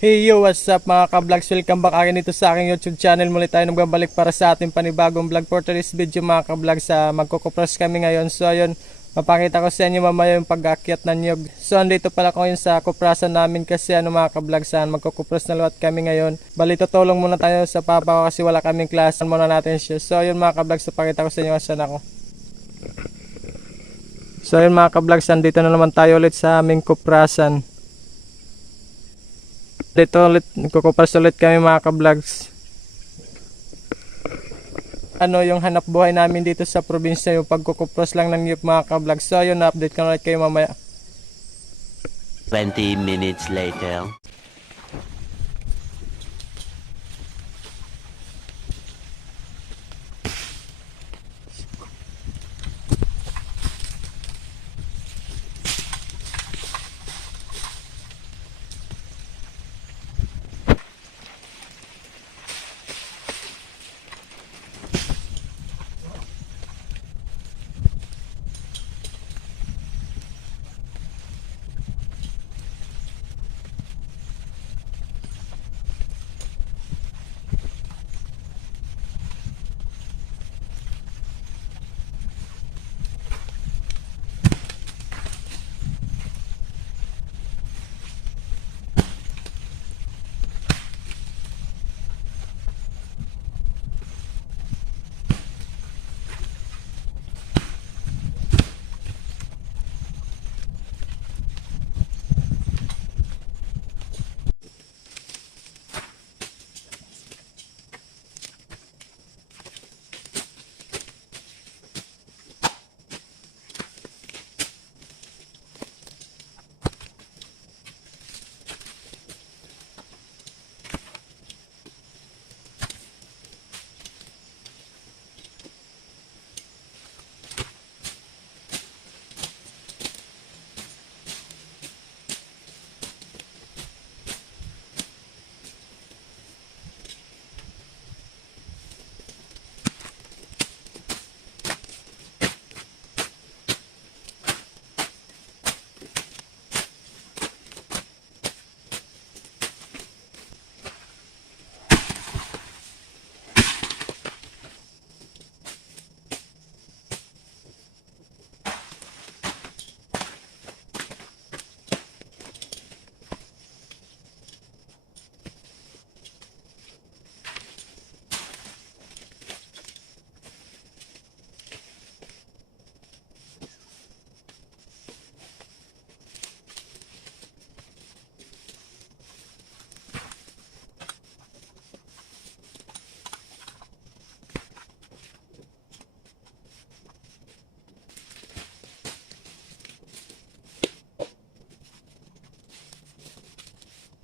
Hey yo, what's up mga ka-vlogs? Welcome back again dito sa aking YouTube channel. Muli tayo nagbabalik para sa ating panibagong vlog for today's video mga ka-vlogs. Magkukupros kami ngayon. So ayun, mapakita ko sa inyo mamaya yung pag-aakyat ng nyug. So andito pala ko ngayon sa kuprasan namin kasi mga ka-vlogs, magkukupros na luwat kami ngayon. Bali tutulong muna tayo sa papa ko kasi wala kaming klase. Muna natin siya. So ayun mga ka-vlogs, pakita ko sa inyo saan ako. So ayun mga ka-vlogs, andito na naman tayo ulit sa aming kuprasan. Dito ulit, kukupas ulit kami mga ka-vlogs. Yung hanap buhay namin dito sa probinsya, yung pagkukupros lang ng nyug mga ka-vlogs. So ayun, na-update ko na ulit kayo mamaya. 20 minutes later.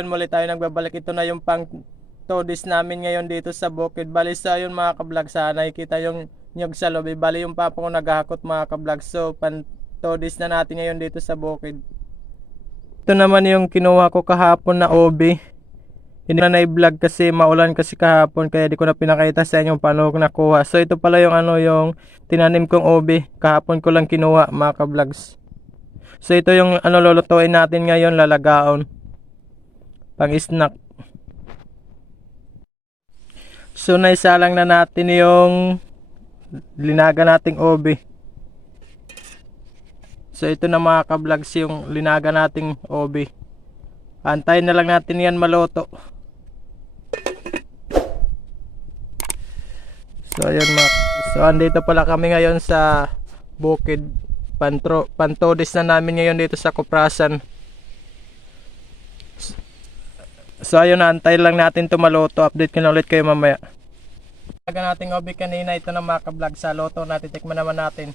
Muli tayo nagbabalik. Ito na yung pang todis namin ngayon dito sa bukid. Bali sa yun mga ka-vlogs, nakikita yung nyug sa lobby. Bali yung papa ko naghahakot mga ka-vlogs. So pan todis na natin ngayon dito sa bukid. Ito naman yung kinuha ko kahapon na OB. Hindi na na-vlog kasi maulan kasi kahapon, kaya di ko na pinakita sa inyo paano ko nakuha. So ito pala yung yung tinanim kong OB. Kahapon ko lang kinuha mga ka-vlogs. So ito yung lulutuin natin ngayon, lalagaon pang snack. So naisalang na natin yung linaga nating OB. So ito na mga ka-vlogs yung linaga nating OB. Antayin na lang natin yan maluto. So ayun so andito pala kami ngayon sa bukid. Pantodis na namin ngayon dito sa kuprasan. So ayun, antay lang natin ito maluto. Update ko na ulit kayo mamaya. Taga nating OB kanina, ito na mga ka-vlog sa luto natin. Tikman naman natin.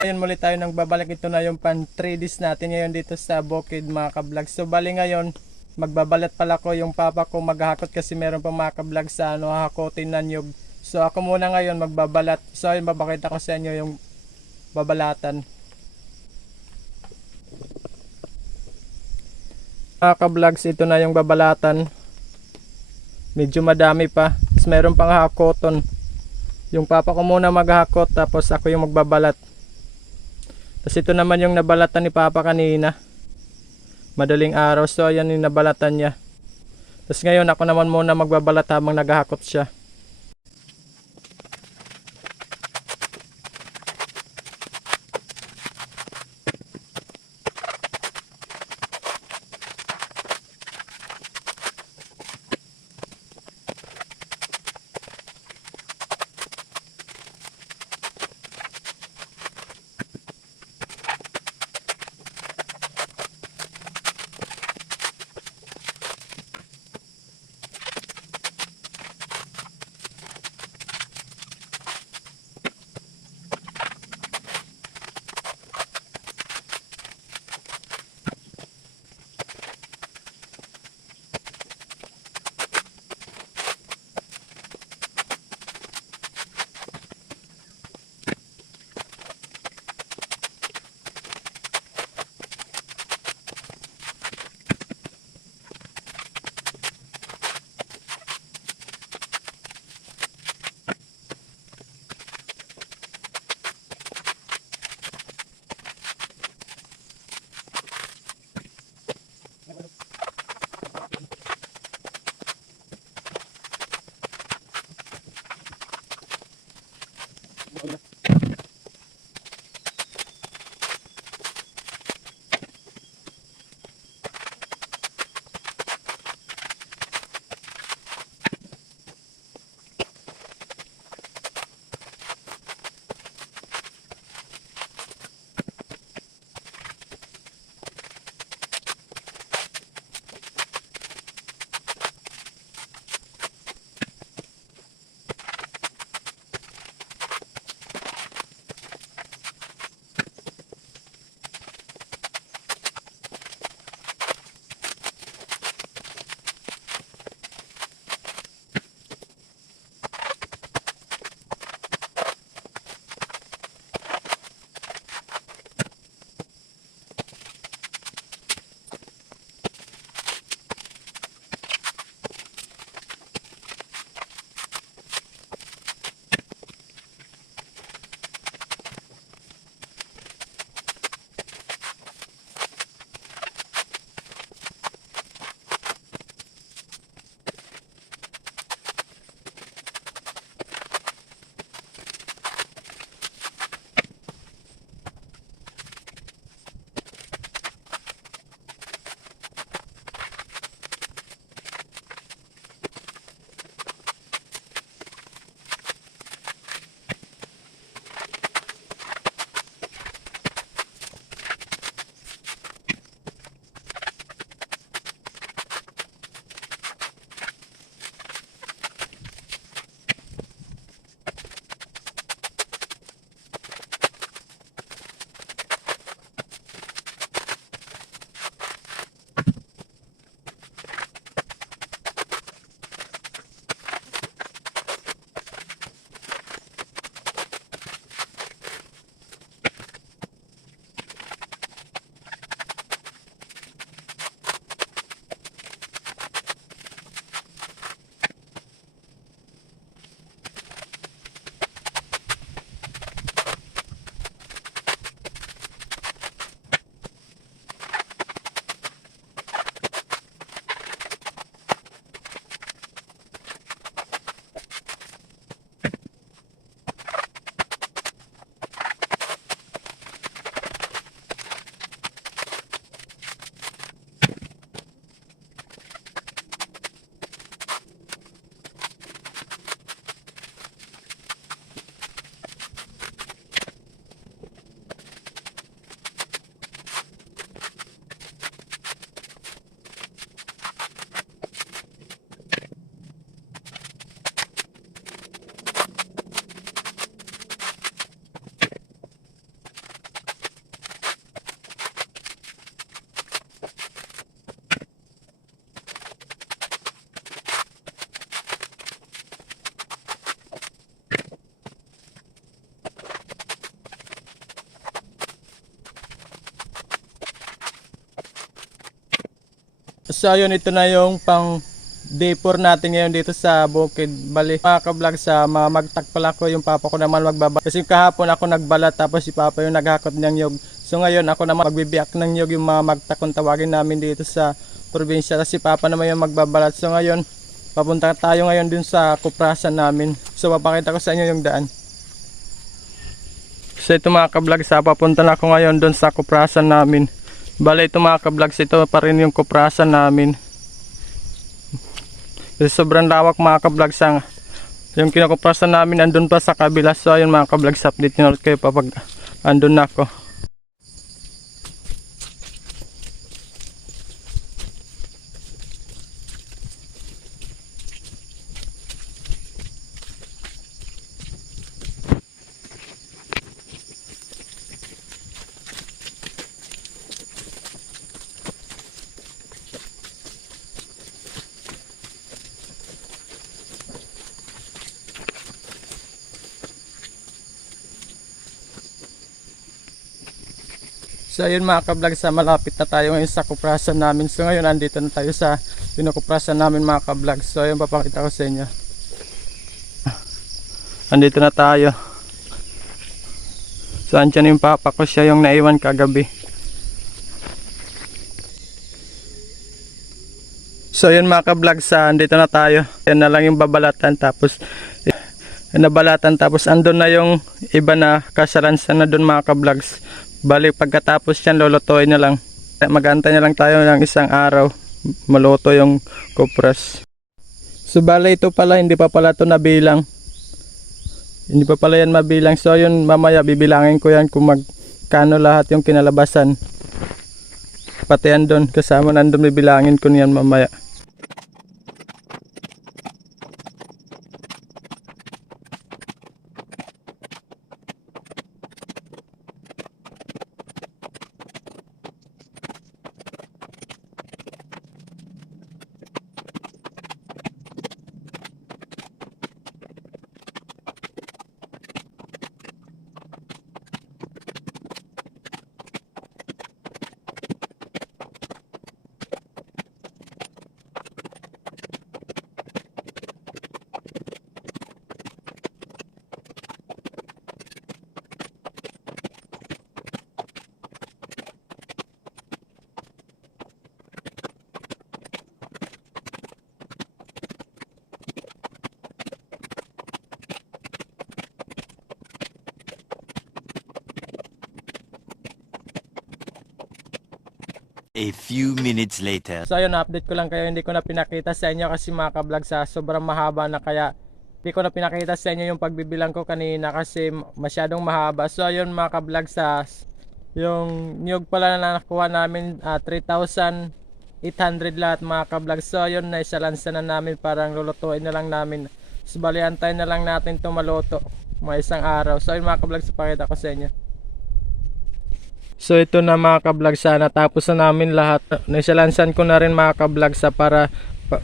Ayun muli tayo nang babalik. Ito na yung pan 3Ds natin ngayon dito sa bukid mga ka-vlog. So bali ngayon magbabalat pala ko, yung papa ko maghahakot kasi meron pa mga ka-vlog sa hahakotin na niyog. So ako muna ngayon magbabalat. So ayun, babakita ko sa inyo yung babalatan. Mga ka-vlogs, ito na yung babalatan. Medyo madami pa. Tapos meron pang hakoton. Yung papa ko muna maghahakot tapos ako yung magbabalat. Tapos ito naman yung nabalatan ni Papa kanina. Madaling araw. So ayan yung nabalatan niya. Tapos ngayon ako naman muna magbabalat habang naghahakot siya. So ayun, ito na yung pang day 4 natin ngayon dito sa bukid. Bali mga ka-vlog, sa mamagtak pala ko, yung papa ko naman magbabalat. Kasi kahapon ako nagbalat, tapos si papa yung naghakot ng nyog. So ngayon ako naman magbibiyak ng nyog, yung mamagtak kung tawagin namin dito sa probinsya. Kasi si papa naman yung magbabalat. So ngayon, papunta tayo ngayon dun sa kuprasan namin. So papakita ko sa inyo yung daan. So ito mga ka-vlog, sa papunta na ako ngayon dun sa kuprasan namin. Bali ito mga ka-vlogs, ito pa rin yung kuprasan namin. Kasi sobrang lawak mga ka-vlogs, yung kinukuprasan namin andun pa sa kabila. So ayun mga ka-vlogs, update nyo kayo pag andun na ako. So ayun mga ka-vlog, sa malapit na tayo ngayon sa kuprasan namin. So ngayon andito na tayo sa pinukuprasan namin mga ka-vlog. So ayun, papakita ko sa inyo. Andito na tayo. So andyan yung papa ko, siya yung naiwan kagabi. So ayun mga ka-vlog, andito na tayo. Yan na lang yung babalatan, tapos nabalatan, tapos andun na yung iba na kasalansan na dun mga ka-vlogs. Balik pagkatapos yan, lulutuin na lang. Mag-antay na lang tayo ng isang araw, maluto yung kupras. So bali ito pala, hindi pa pala ito nabilang. Hindi pa pala yan mabilang. So yun, mamaya bibilangin ko yan kung magkano lahat yung kinalabasan. Pati yan doon, kasama nandun, bibilangin ko niyan mamaya. A few minutes later. So ayun, update ko lang kayo, hindi ko na pinakita sa inyo kasi mga ka-vlog, sa sobrang mahaba na, kaya hindi ko na pinakita sa inyo yung pagbibilang ko kanina kasi masyadong mahaba. So ayun mga ka-vlog, yung niyog pala na nakuha namin 3,800 lahat mga ka-vlog. So ayun, naisalansa na namin, parang lulutuin na lang namin. So bali, antayin na lang natin itong maluto mga isang araw. So ayun mga ka-vlog, pakita ko sa inyo. So ito na mga ka-vlog, natapos na namin lahat. Naisalansan ko na rin mga ka-vlog, para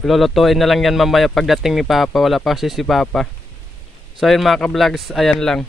lulutuin na lang yan mamaya pagdating ni Papa. Wala pa kasi si Papa. So ayun mga ka-vlogs, ayan lang.